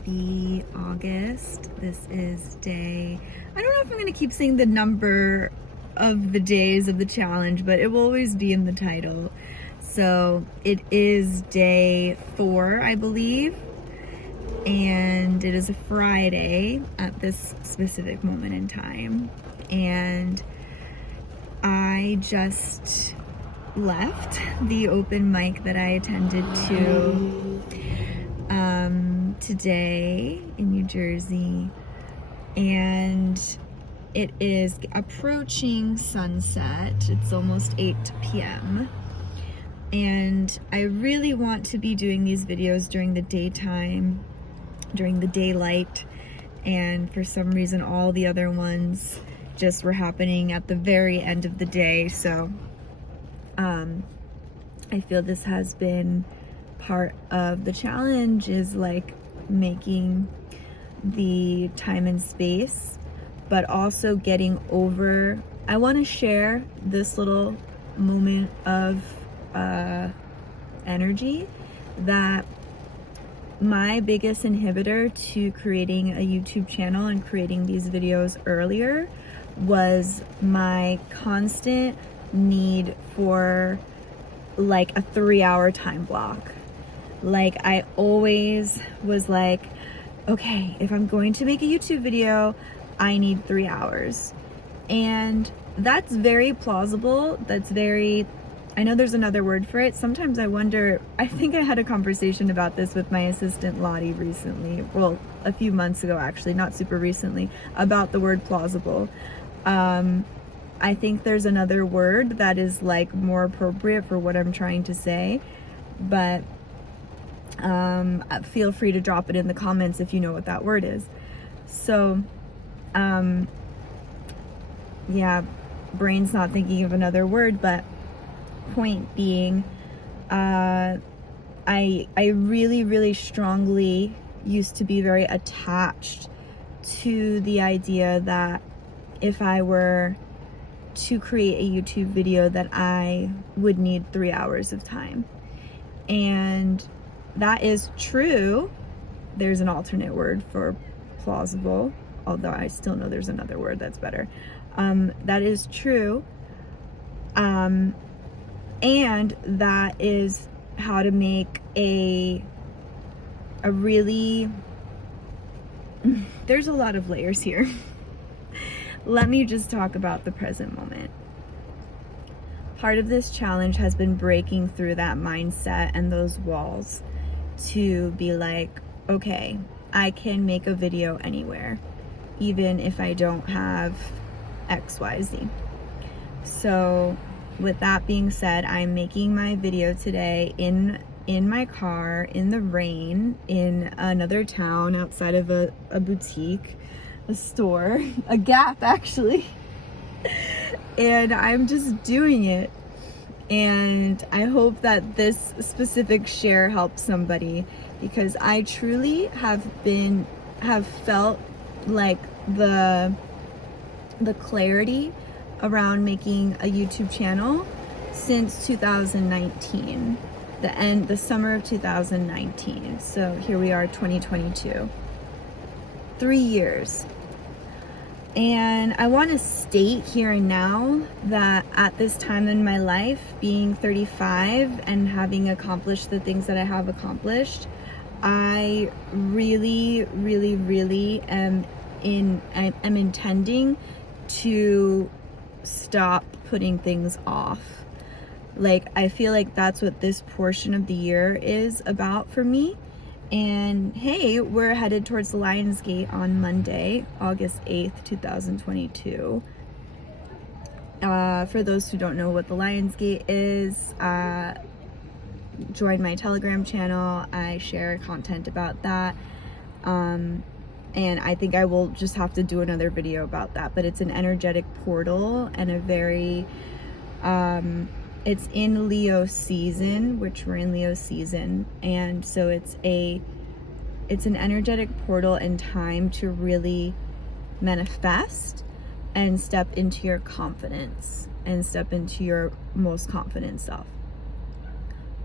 happy August. This is I don't know if I'm going to keep saying the number of the days of the challenge, but it will always be in the title. So it is day 4, I believe, and it is a Friday at this specific moment in time. And I just left the open mic that I attended to today in New Jersey, and it is approaching sunset. It's almost 8 p.m. and I really want to be doing these videos during the daytime, during the daylight, and for some reason all the other ones just were happening at the very end of the day. So I feel this has been part of the challenge, is like making the time and space, but also getting over. I want to share this little moment of energy that my biggest inhibitor to creating a YouTube channel and creating these videos earlier was my constant need for like a 3-hour time block. Like, I always was like, okay, if I'm going to make a YouTube video, I need 3 hours. And that's very plausible. I know there's another word for it. Sometimes I wonder, I think I had a conversation about this with my assistant Lottie recently. Well, a few months ago, actually, not super recently, about the word plausible. I think there's another word that is like more appropriate for what I'm trying to say, but feel free to drop it in the comments if you know what that word is. So, yeah, brain's not thinking of another word, but point being, I really, really strongly used to be very attached to the idea that if I were to create a YouTube video that I would need 3 hours of time. And that is true. There's an alternate word for plausible, although I still know there's another word that's better. That is true. And that is how to make a really, there's a lot of layers here. Let me just talk about the present moment. Part of this challenge has been breaking through that mindset and those walls to be like, okay, I can make a video anywhere, even if I don't have XYZ. So with that being said, I'm making my video today in my car, in the rain, in another town outside of a boutique, a store, a Gap actually. And I'm just doing it. And I hope that this specific share helps somebody, because I truly have felt like the clarity around making a YouTube channel since 2019, the summer of 2019. So here we are, 2022. 3 years. And I want to state here and now that at this time in my life, being 35 and having accomplished the things that I have accomplished, I really, really, really am intending to stop putting things off. Like, I feel like that's what this portion of the year is about for me. And hey, we're headed towards the Lionsgate on Monday, August 8th, 2022. For those who don't know what the Lionsgate is, join my Telegram channel. I share content about that. And I think I will just have to do another video about that. But it's an energetic portal and a very, it's in Leo season, which we're in Leo season, and so it's an energetic portal in time to really manifest and step into your confidence and step into your most confident self.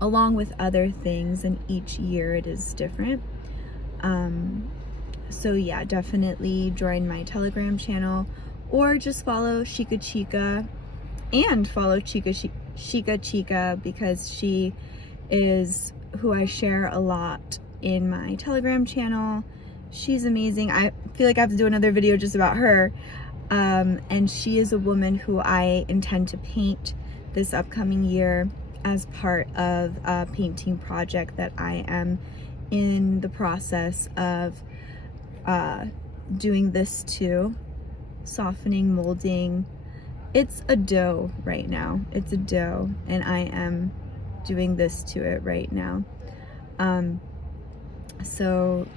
along with other things, and each year it is different. So yeah, definitely join my Telegram channel, or just follow Chica Chica, and follow Chica Chica, because she is who I share a lot in my Telegram channel. She's amazing. I feel like I have to do another video just about her. And she is a woman who I intend to paint this upcoming year as part of a painting project that I am in the process of doing this too. Softening, molding. It's a dough right now. It's a dough, and I am doing this to it right now. So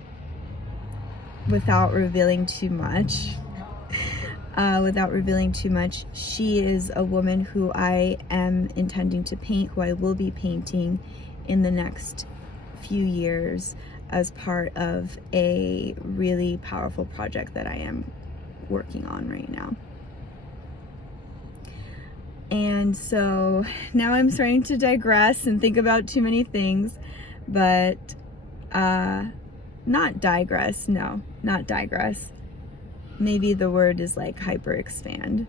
without revealing too much, she is a woman who I am intending to paint, who I will be painting in the next few years as part of a really powerful project that I am working on right now. And so now I'm starting to digress and think about too many things, but not digress. Maybe the word is like hyper expand.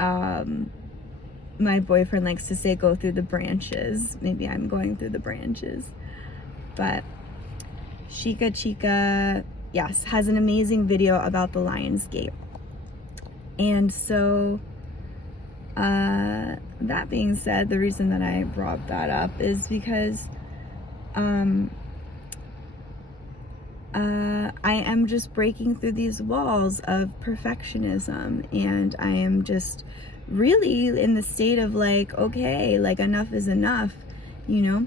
My boyfriend likes to say go through the branches. Maybe I'm going through the branches. But Chica Chica, yes, has an amazing video about the Lion's Gate. And so that being said, the reason that I brought that up is because I am just breaking through these walls of perfectionism, and I am just really in the state of like, okay, like enough is enough, you know?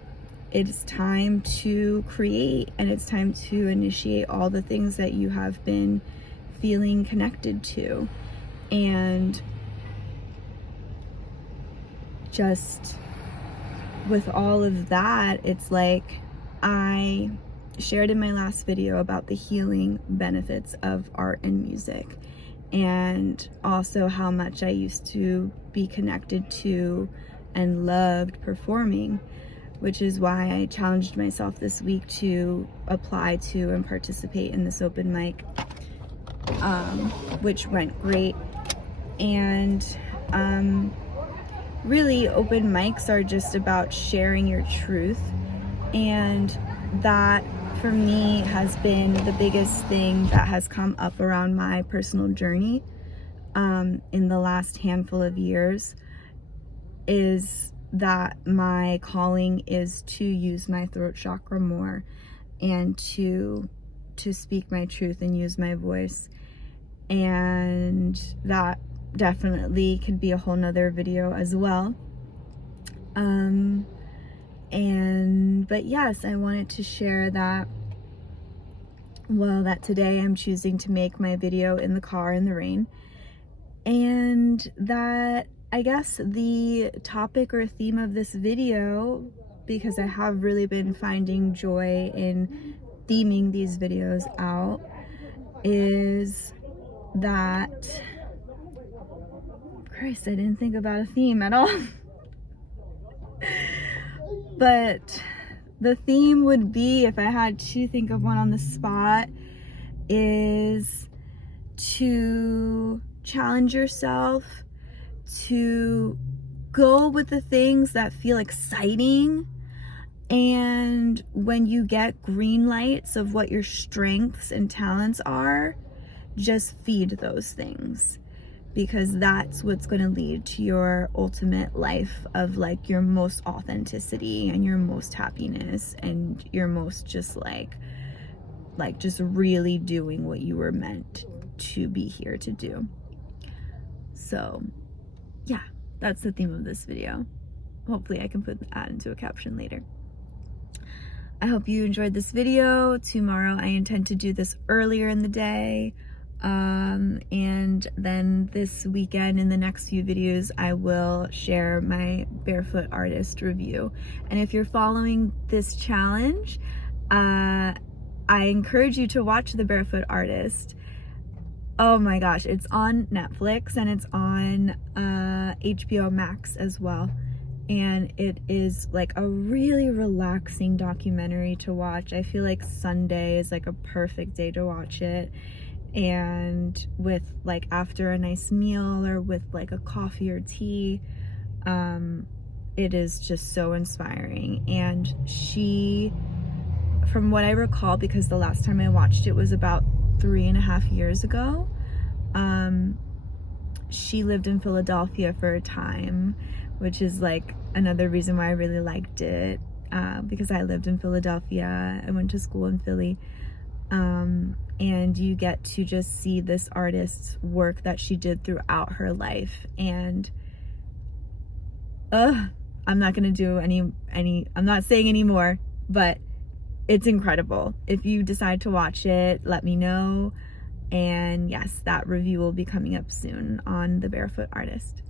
It's time to create, and it's time to initiate all the things that you have been feeling connected to. And just with all of that, it's like I shared in my last video about the healing benefits of art and music, and also how much I used to be connected to and loved performing, which is why I challenged myself this week to apply to and participate in this open mic, which went great. And really, open mics are just about sharing your truth, and that for me has been the biggest thing that has come up around my personal journey in the last handful of years, is that my calling is to use my throat chakra more, and to speak my truth and use my voice. And that definitely could be a whole nother video as well. But yes, I wanted to share that, well, that today I'm choosing to make my video in the car in the rain, and that I guess the topic or theme of this video, because I have really been finding joy in theming these videos out, is that, Christ, I didn't think about a theme at all. But the theme would be, if I had to think of one on the spot, is to challenge yourself to go with the things that feel exciting, and when you get green lights of what your strengths and talents are, just feed those things, because that's what's going to lead to your ultimate life of like your most authenticity and your most happiness and your most just like just really doing what you were meant to be here to do. So yeah, that's the theme of this video. Hopefully I can put that into a caption later. I hope you enjoyed this video. Tomorrow I intend to do this earlier in the day. And then this weekend, in the next few videos, I will share my barefoot artist review. And if you're following this challenge, I encourage you to watch The Barefoot Artist. Oh my gosh, it's on Netflix and it's on HBO Max as well. and it is like a really relaxing documentary to watch. I feel like Sunday is like a perfect day to watch it, and with like after a nice meal or with like a coffee or tea. It is just so inspiring. And she, from what I recall, because the last time I watched it was about 3.5 years ago, she lived in Philadelphia for a time, which is like another reason why I really liked it, because I lived in Philadelphia. I went to school in Philly. And you get to just see this artist's work that she did throughout her life. And I'm not gonna do I'm not saying any more, but it's incredible. If you decide to watch it, let me know. And yes, that review will be coming up soon on The Barefoot Artist.